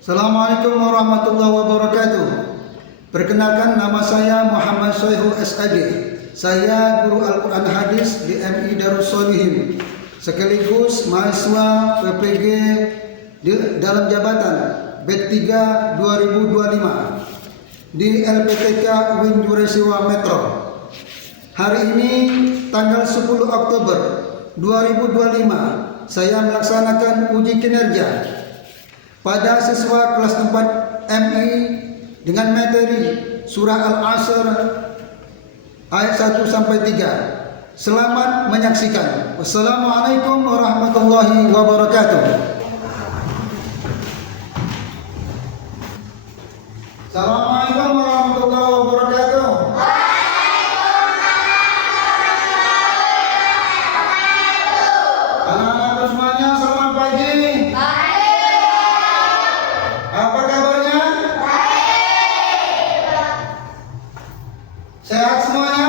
Assalamualaikum warahmatullahi wabarakatuh. Perkenalkan, nama saya Muhammad Soehul SAG. Saya guru Al-Quran Hadis di MI Darus Sholihin, sekaligus mahasiswa PPG dalam jabatan B3 2025 di LPTK UIN Juresiwa Metro. Hari ini tanggal 10 Oktober 2025 saya melaksanakan uji kinerja pada siswa kelas 4 MI dengan materi surah Al-Asr ayat 1 sampai 3. Selamat menyaksikan. Wassalamualaikum warahmatullahi wabarakatuh. Assalamualaikum warahmatullahi wabarakatuh. Anak-anakku semuanya, selamat pagi. Apa kabarnya? Sehat semuanya?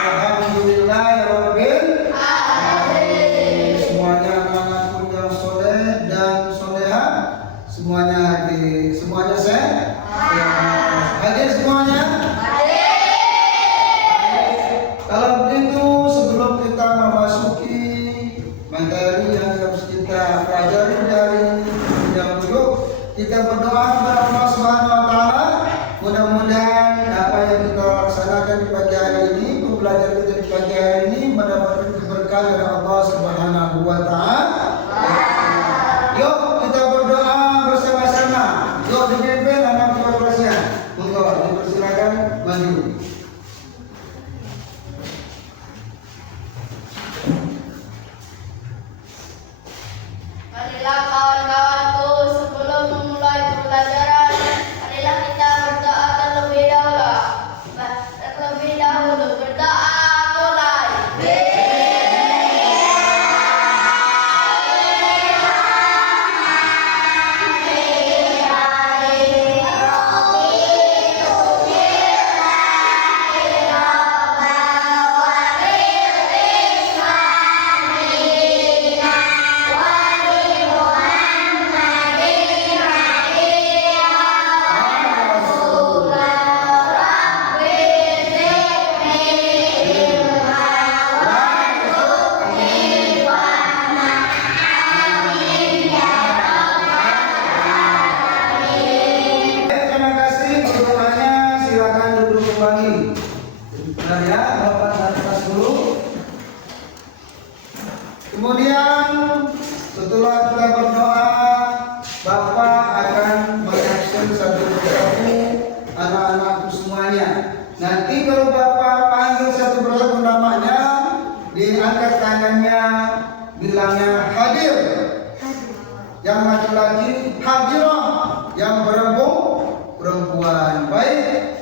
Alhamdulillah ya Rabbil alamin. Semuanya anak-anakku yang soleh dan soleha, semuanya hadir. Semuanya sehat? Hadir semuanya? Kalau begitu, sebelum kita memasuki materi yang harus kita pelajari dari yang dulu, kita berdoa kepada Allah Subhanahu wa Ta'ala. Mudah-mudahan apa yang kita laksanakan di pagi hari ini, pembelajaran kita di pagi hari ini mendapatkan keberkahan dari Allah Subhanahu wa Ta'ala. Yuk kita berdoa bersama-sama. Yuk dipimpin anak kelasnya. Monggo dipersilakan maju. Marilah kawan-kawanku, sebelum memulai pembelajaran, marilah kita berdoa terlebih dahulu. Berdoa mulai. Terima kasih berdoanya, silakan duduk kembali. Nah ya, Bapak naik kelas dulu. Kemudian setelah kita berdoa, Bapak akan mengaksen satu persatu anak-anakku semuanya. Nanti kalau Bapak panggil satu persatu namanya, diangkat tangannya, bilangnya hadir. Yang laki-laki hadirah, yang perempuan. Baik.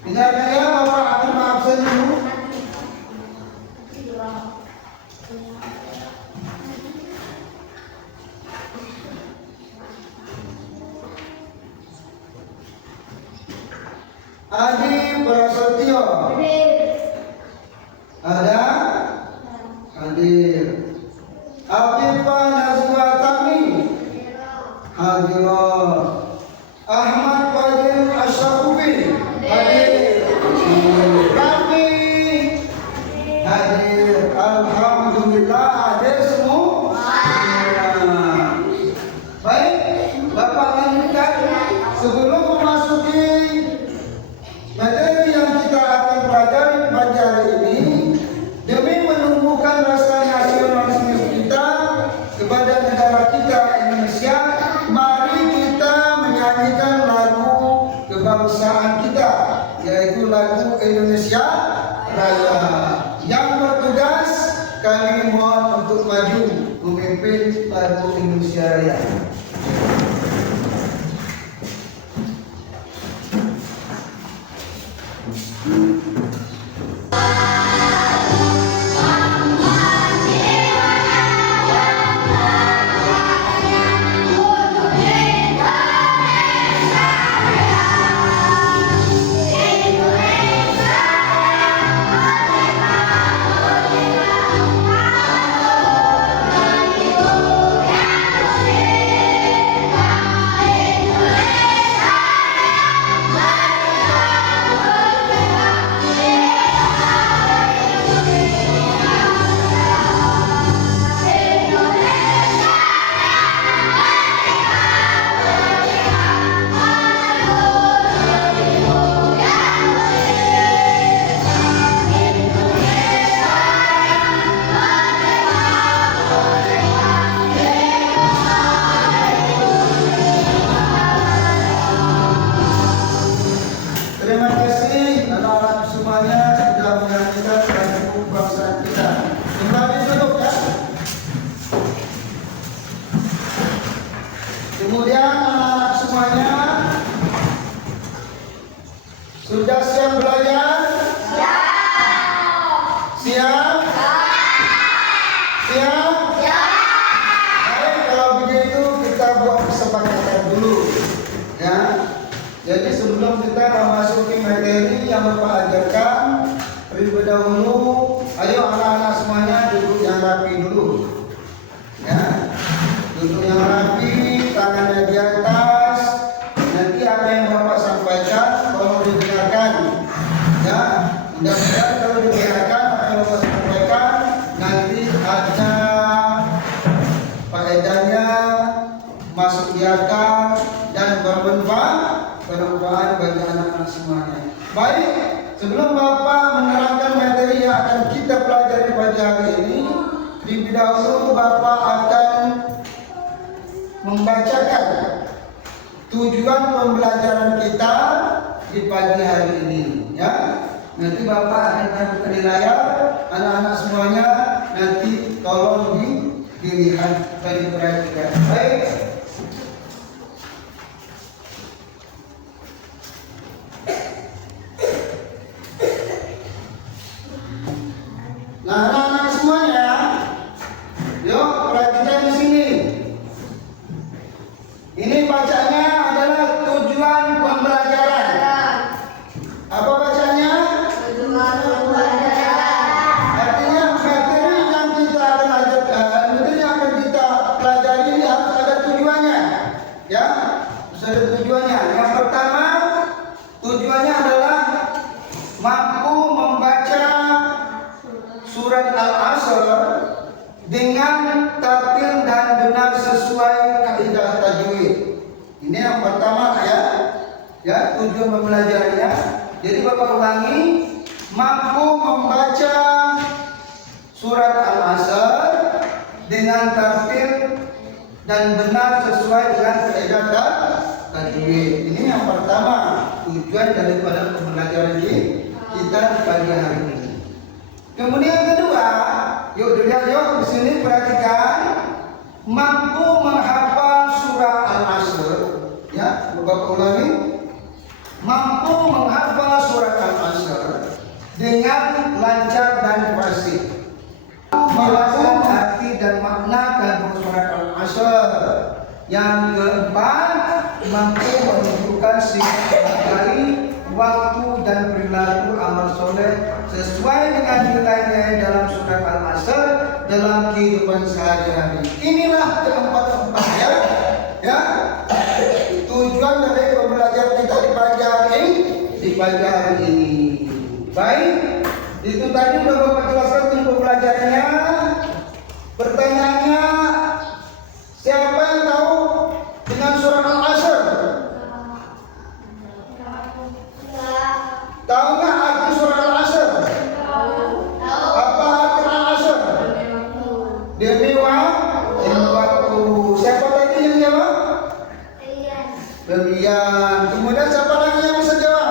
Dengarkan ya, Bapak akan absen dulu. Adi Prasetyo ada? Hadir. Afifah Nazwa Tami hadirah. Ahmad Fadil Asyafufi hadir. Rami hadir. Alhamdulillah hadir semua. Baik, Bapak lanjutkan. Sebelum memasuki materi yang kita akan pelajari pada hari ini, demi menumbuhkan rasa nasionalisme kita kepada negara kita Indonesia, mari kita menyanyikan lagu kebangsaan kita, yaitu lagu Indonesia Raya. Yang bertugas, kami mohon untuk maju memimpin lagu Indonesia Raya. Indonesia kebangsaan kita. Kembali duduk ya. Kemudian anak-anak semuanya sudah siap belajar? Siap? Siap? Baik, kalau begitu kita buat kesepakatan dulu ya. Jadi sebelum kita memasuki materi yang Bapak ajarkan, terlebih dahulu, ayo anak-anak semuanya duduk yang rapi dulu ya. Duduk yang rapi, tangannya di atas. Nanti apa yang Bapak sampaikan tolong didengarkan ya. Mudah-mudahan kalau didengarkan apa yang Bapak sampaikan nanti ada faedahnya, masuk di akal dan bermanfaat bagi anak-anak semuanya. Baik, sebelum Bapak menerangkan materi yang akan kita pelajari pada hari ini, terlebih dahulu Bapak akan membacakan tujuan pembelajaran kita di pagi hari ini ya. Nanti Bapak akan tampilkan di layar, anak-anak semuanya nanti tolong dilihat dan diperhatikan. Baik. Nah, anak-anak semuanya, yuk perhatikan di sini. Ini bacanya adalah tujuan pembelajaran. Apa bacanya? Artinya materi yang kita akan ajarkan, materi yang akan kita pelajari ini harus ada tujuannya, ya, harus ada tujuannya. Yang pertama, tujuannya adalah mampu membaca surat Al-Asr dengan tartil dan benar sesuai kaidah tajwid. Ini yang pertama ya tujuan pembelajarannya. Jadi Bapak ulangi, mampu membaca surat Al-Asr dengan tartil dan benar sesuai dengan kaidah tajwid. Ini yang pertama tujuan daripada pembelajaran ini kita di pagi hari ini. Kemudian kedua, yuk dilihat yuk di sini perhatikan, mampu menghafal surah Al-Asr, ya, Bapak ulangi, mampu menghafal surah Al-Asr dengan lancar dan fasih, menjelaskan arti dan makna kandung surat Al-Asr. Yang keempat, mampu menentukan sikap menghargai waktu dan perilaku amal soleh sesuai dengan nilai-nilai dalam surat Al-Asr dalam kehidupan sehari-hari. Inilah keempat ya tujuan dari pembelajaran kita di pagi hari ini. Baik, itu tadi sudah Bapak jelaskan untuk pembelajarannya. Pertanyaannya, siapa yang tahu dengan surat Al-Asr? Tahu nggak arti surah Al-Asr? Apa arti Al-Asr? Demi waktu. Siapa tadi yang jawab? Demian. Kemudian siapa lagi yang bisa jawab?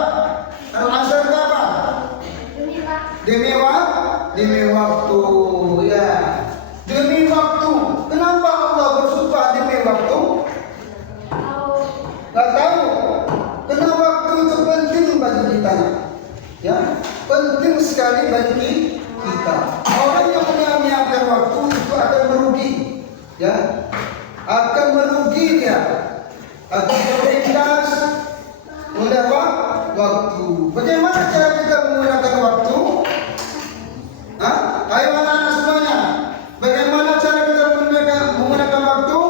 Al-Asr itu apa? Demi waktu. Ya. Demi waktu. Kenapa Allah bersumpah demi waktu? Nggak tahu. Karena waktu itu penting bagi kita. Ya, penting sekali bagi kita. Orang yang menyiapkan waktu itu akan merugi, ya, akan merugi dia, akan terlindas oleh waktu. Bagaimana cara kita menggunakan waktu? Ayo anak-anak semuanya, bagaimana cara kita menggunakan waktu?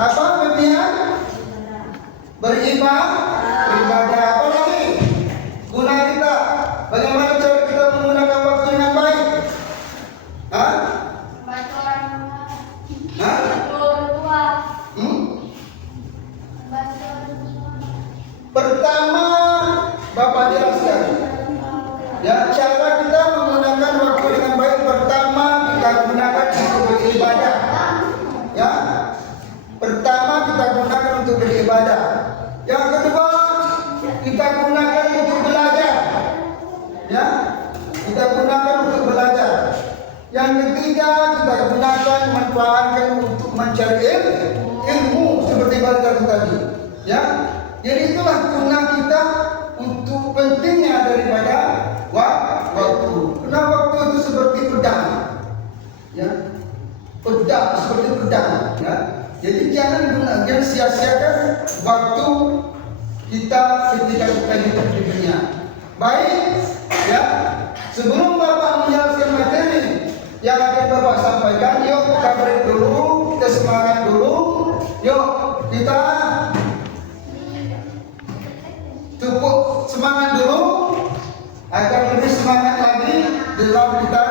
Apa pilihan? Beribadah. Apa lagi? Guna kita. Bagaimana cara kita menggunakan waktu dengan baik? Pertama, Bapak jelaskan. Ya, cara kita menggunakan waktu dengan baik, pertama kita gunakan untuk beribadah. Ya, pertama kita gunakan untuk beribadah. Yang kedua, kita gunakan untuk belajar. kita gunakan, manfaatkan untuk mencari ilmu seperti kata tadi. Ya, jadi itulah guna kita untuk pentingnya daripada waktu. Karena waktu itu seperti pedang, ya, pedang seperti pedang. Ya, jadi jangan sia-siakan waktu kita ketika kita hidup di dunia. Baik, ya. Sebelum Bapak menjelaskan materi yang akan Bapak sampaikan, yuk kita break dulu, kita semangat dulu. Yuk kita cukup semangat dulu agar lebih semangat lagi dalam kita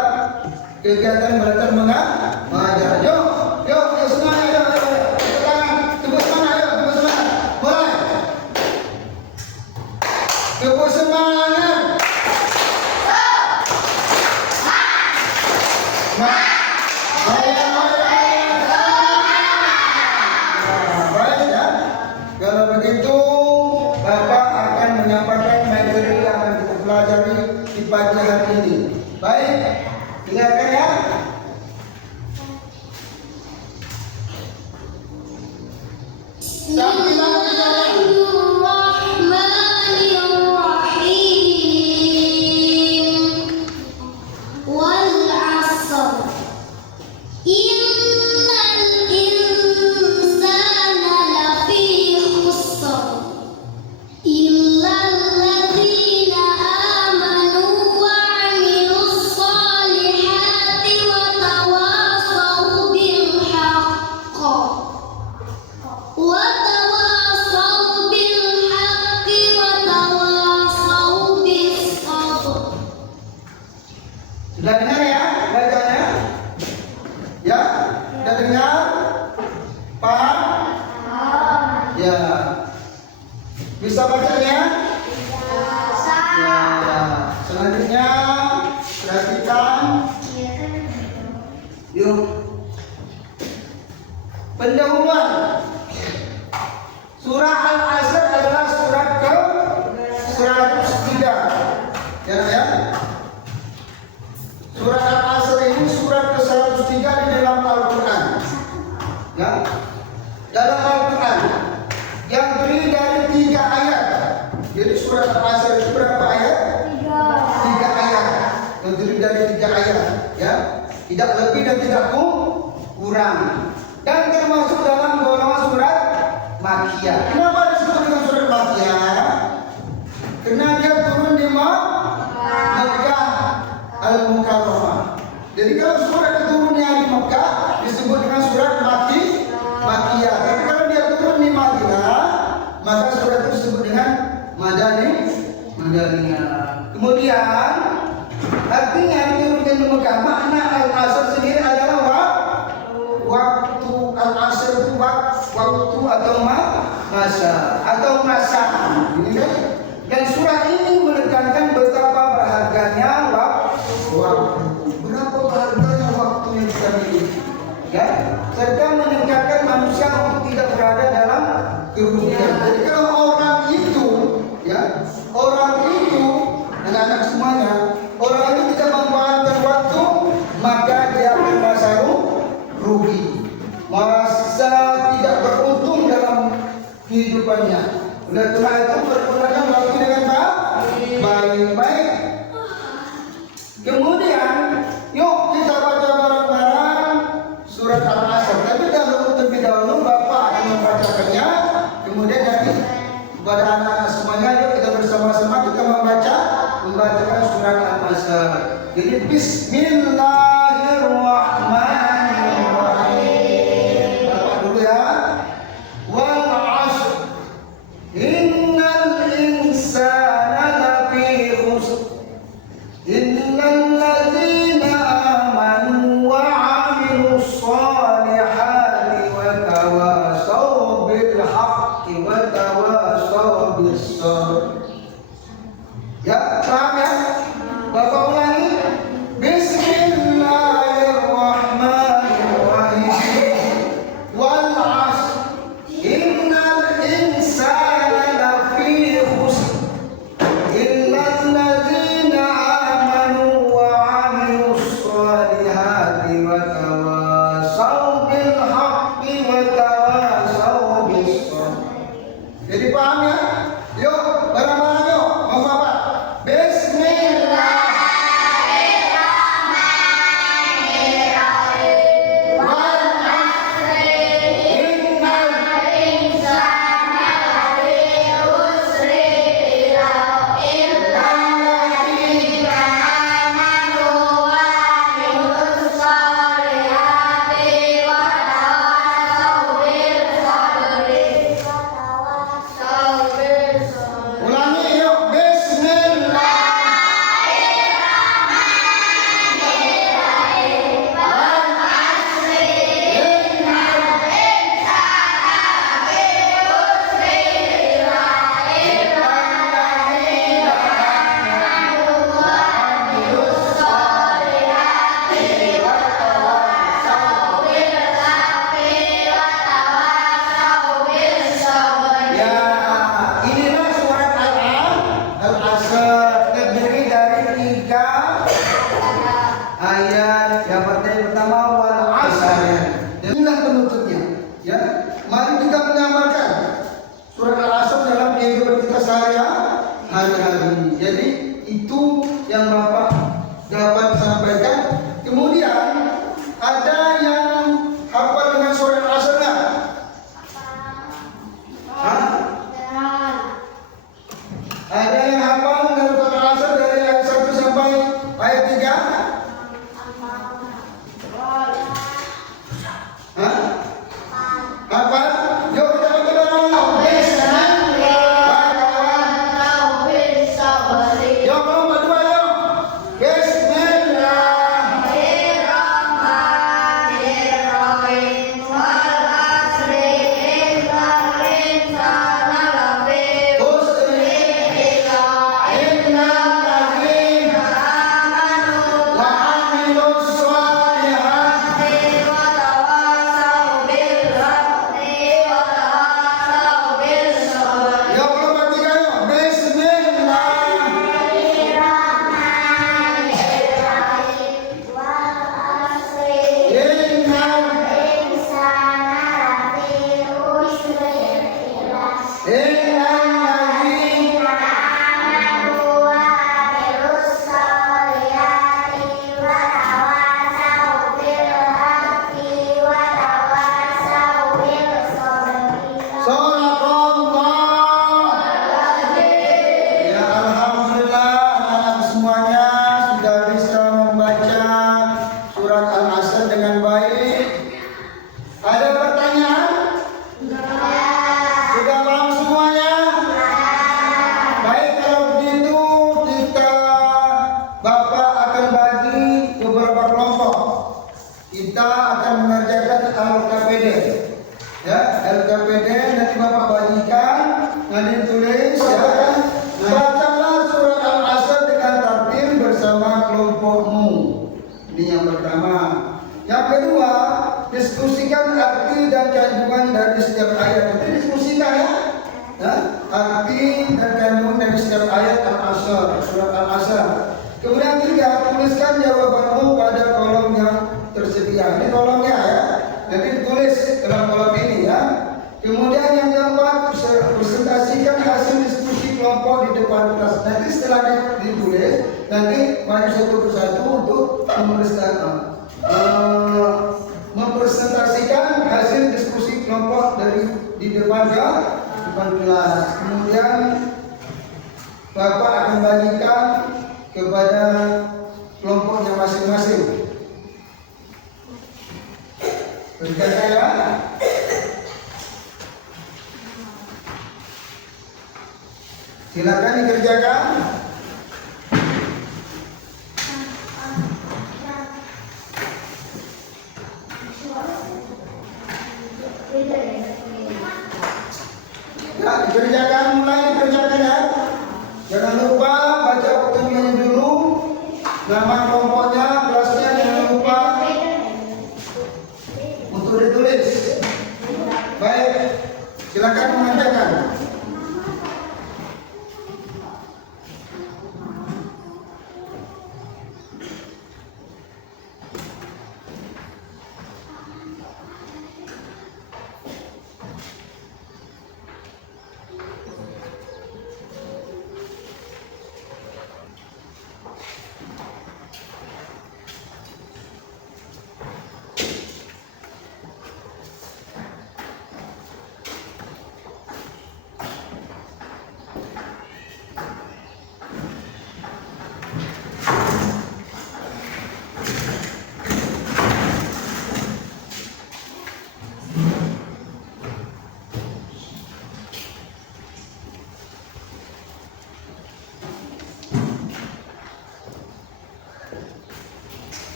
kegiatan belajar mengajar. Yuk semangat, yuk tepuk tangan, tepuk semangat, yuk tepuk semangat, mulai, tepuk semangat. Baik ya. Kalau begitu Bapak akan menyampaikan materi yang akan kita pelajari di pagi hari ini. Baik, dengarkan ya. Sudah dengar ya bacanya? Ya, sudah dengar? Paham? Ya. Bisa bacanya? Ya. Selanjutnya perhatikan. Yuk. Pendahuluan. Surah Al-Asr adalah surat ke 103. Ya. Surat Al-Asr ini surat ke-103 di dalam Al-Quran. Ya, dalam Al-Quran yang terdiri dari 3 ayat. Jadi surat Al-Asr itu berapa ayat? 3 ayat. Yang terdiri dari 3 ayat. Ya, tidak lebih dan tidak kurang. Dan termasuk dalam golongan surat Makkiyah. Kenapa disebut dengan surat Makkiyah? Karena dia turun di Makkah Al-Mukarramah. Jadi kalau surat itu turunnya di Mekah disebut dengan surat Makkiyah. Tapi kalau dia turun di Madinah, maka surat itu disebut dengan Madaniyah. Kemudian artinya diturunkan di Mekah, makna Al-Asr sendiri adalah waktu. Al-Asr itu waktu atau masa. Ini kan? Dan surah ini menekankan betapa berharganya waktu. Berapa berharganya waktu yang kita miliki, ya, serta meningkatkan manusia untuk tidak berada dalam kerugian. Jadi kalau orang itu, ya, anak-anak semuanya, orang itu tidak memanfaatkan waktu, maka dia akan merasa rugi, merasa tidak beruntung dalam kehidupannya. Oleh karena itu pergunakan waktu dengan baik-baik. Kemudian, yuk kita baca bareng-bareng surat Al-Asr. Tapi terlebih dahulu Bapak akan membacakannya. Kemudian nanti kepada anak-anak semuanya, yuk kita bersama-sama kita membacakan surat Al-Asr. Jadi Bismillahirrahmanirrahim. Bapak dulu ya. Wal 'ashr. Innal insana lafi khusr. Innal ladzina amanu wa 'amilus solihati wa tawasaw bil haqqi wa tawasaw bis sabr. Ya, paham ya? Bapak ulangi. Bismillahirrahmanirrahim. Wal 'ashr. Innal insana lafi khusr. Illal ladzina amanu wa 'amilus solihati wa tawasaw ayat yang pertama wal asr. Inilah penutupnya. Ya, mari kita mengamalkan surat Al-Asr dalam kehidupan kita sehari-hari. Jadi itu yang Bapak dapat sampaikan. Kemudian ada yang hafal dengan surat Al-Asr nggak? Hah? Ada yang hafal dengan surat Al-Asr dari ayat 1 sampai ayat 3? Hah? Hafal? Yuk kita baca bareng. Yuk, kalau berdua yuk. Bismillah. Kita akan mengerjakan LKPD. Ya, LKPD nanti Bapak bagikan, nanti tulis ya. Bacalah surat Al-Asr dengan tartil bersama kelompokmu. Ini yang pertama. Yang kedua, diskusikan arti dan kandungan dari setiap ayat. Nanti diskusikan ya. Arti dan kandungan dari setiap ayat Al-Asr, surat Al-Asr. Kemudian tiga, tuliskan jawabanmu pada kolom yang tersedia. Ini kolomnya ya. Nanti ditulis dalam kolom ini ya. Kemudian yang keempat, presentasikan hasil diskusi kelompok di depan kelas. Nanti setelah ditulis, nanti maju satu persatu untuk mempresentasikan hasil diskusi kelompok dari di depan kelas. Kemudian Bapak akan bagikan kepada kelompoknya masing-masing. Berkata ya. Silakan dikerjakan. Ya, dikerjakan, mulai dikerjakan ya. Jangan lupa baca waktunya dulu, nama kelompoknya, kelasnya jangan lupa untuk ditulis. Baik, silakan mengerjakan.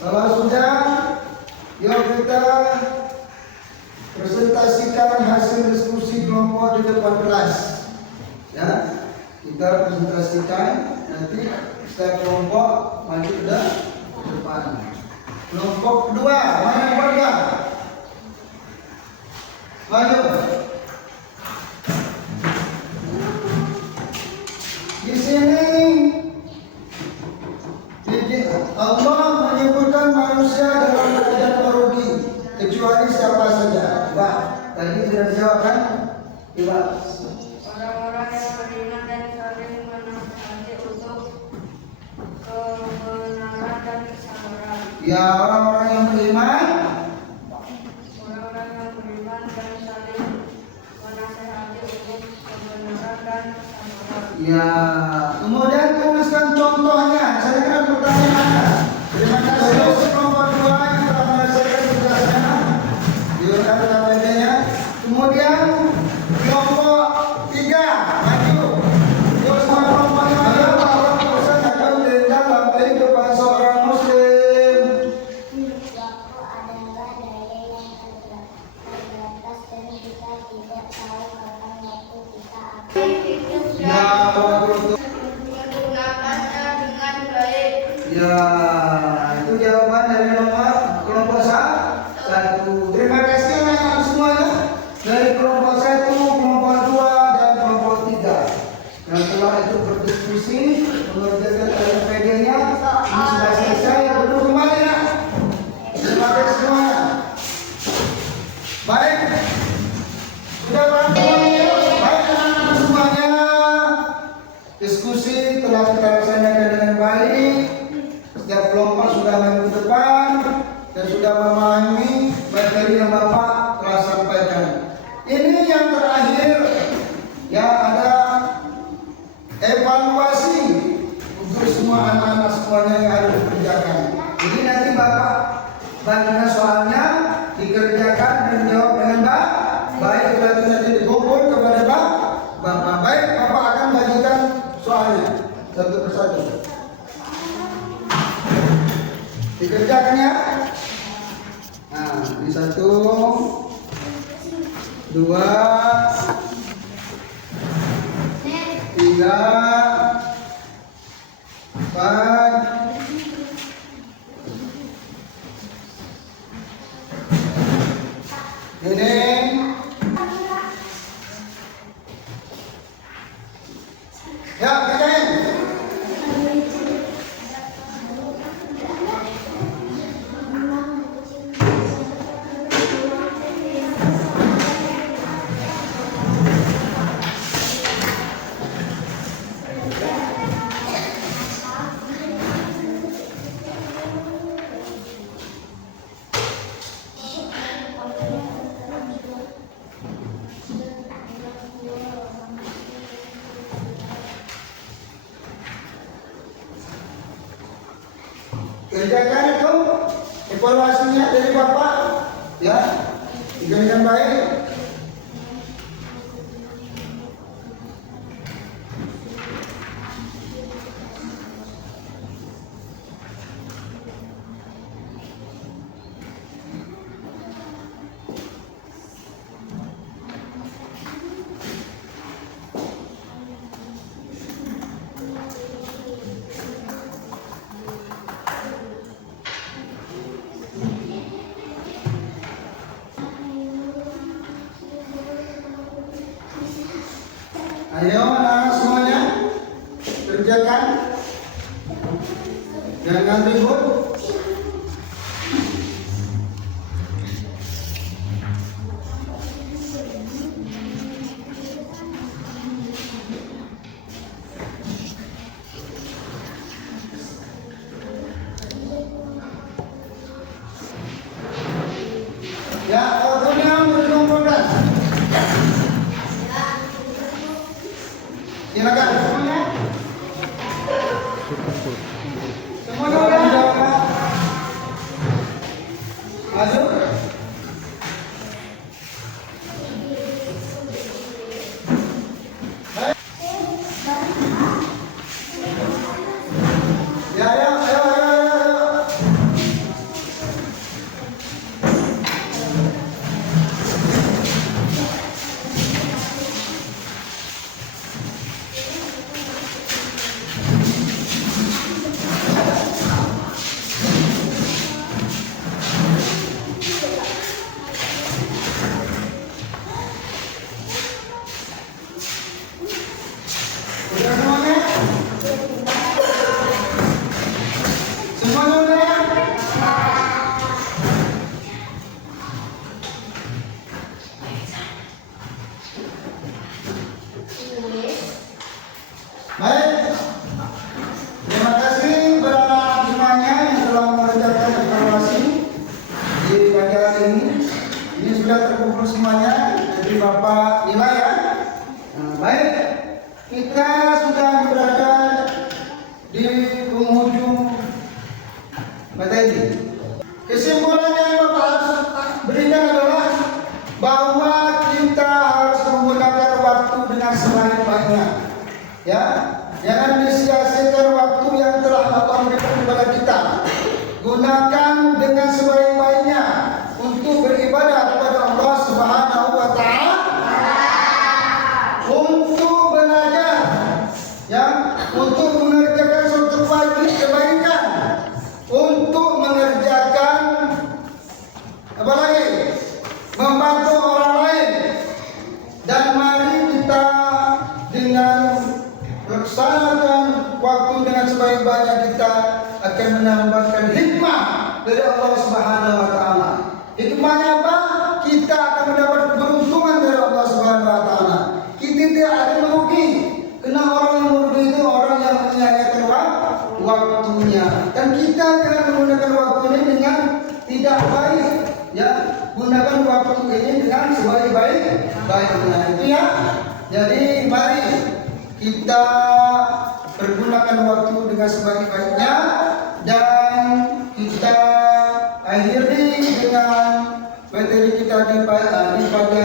Kalau sudah, yuk kita presentasikan hasil diskusi kelompok di depan kelas. Ya, kita presentasikan nanti setiap kelompok maju ke depan. Kelompok kedua, mana yang warga? Maju. Di sini Allah menyebutkan kecuali siapa saja? Coba, tadi sudah dijawab kan? Coba. Orang-orang yang beriman dan saling menasihati untuk kebenaran dan kesabaran. Ya, orang-orang yang beriman. Orang-orang yang beriman dan saling menasihati untuk kebenaran dan kesabaran. Ya, kemudian tuliskan contohnya. Saya kan pertanyaan. Terima kasih kelompok 2 yang telah menyelesaikan tugasnya. Diurutkan namanya. Kemudian kelompok 3 maju. Terus kelompok 3 bahwa pesan akan dalam kehidupan seorang muslim. Waktu adalah daya yang terbatas dan kita tidak tahu kapan waktu kita akan Ya, waktu Menggunakannya dengan baik. ya, itu jawaban dari nomor kelompok 1. Terima kasih anak-anak semuanya dari kelompok 1, kelompok 2, dan kelompok 3 yang telah itu berdiskusi mengerjakan LPG-nya. Ini sudah selesai. Duduk kembali ya. Terima kasih semuanya. Baik, sudah paham semuanya? Baik anak-anak semuanya. Diskusi telah kita laksanakan dengan baik. Setiap kelompok sudah maju ke depan dan sudah memahami materi yang Bapak telah sampaikan. Ini yang terakhir, ya, ada evaluasi untuk semua anak-anak semuanya yang harus dikerjakan. Jadi nanti Bapak bagikan soalnya, dikerjakan dan jawab dengan baik. Sudah nanti dikumpul kepada Bapak. Baik, Bapak akan bagikan soalnya satu persatu. Dikerjakan ya. Nah, ini 1, 2, 3, 4, 5. Ini ya, kerjain. Kerjakan itu evaluasinya dari Bapak, ya, dengan baik. Ayo anak-anak semuanya kerjakan, jangan ribut. Ya, fotonya berkumpulkan. Silakan semuanya. Semuanya udah masuk. Baik. Ya, ya, ayo, ayo, ayo. di penghujung materi. Kesimpulan yang Bapak harus berikan adalah bahwa kita harus menggunakan waktu dengan sebaik-baiknya. Ya, jangan disia-siakan waktu yang telah Allah berikan kepada kita. Gunakan dengan sebaik-baiknya untuk beribadah kepada Allah Subhanahu wa taala. Untuk belajar, ya, untuk mengerjakan suatu kebaikan, untuk mengerjakan apa lagi? Membantu orang lain. Dan mari kita dengan melaksanakan waktu dengan sebaik-baiknya kita akan menambahkan hikmah dari Allah Subhanahu wa taala. Hikmahnya apa? Kita akan mendapat keberuntungan dari Allah Subhanahu wa taala. Kita tidak akan merugi. Karena orang yang merugi itu orang yang menyia-nyiakan waktunya. Dan kita akan menggunakan waktu ini dengan tidak baik. Ya, gunakan waktu ini dengan sebaik-baiknya. Itu ya. Jadi mari kita pergunakan waktu dengan sebaik-baiknya dan kita akhiri dengan materi kita di pagi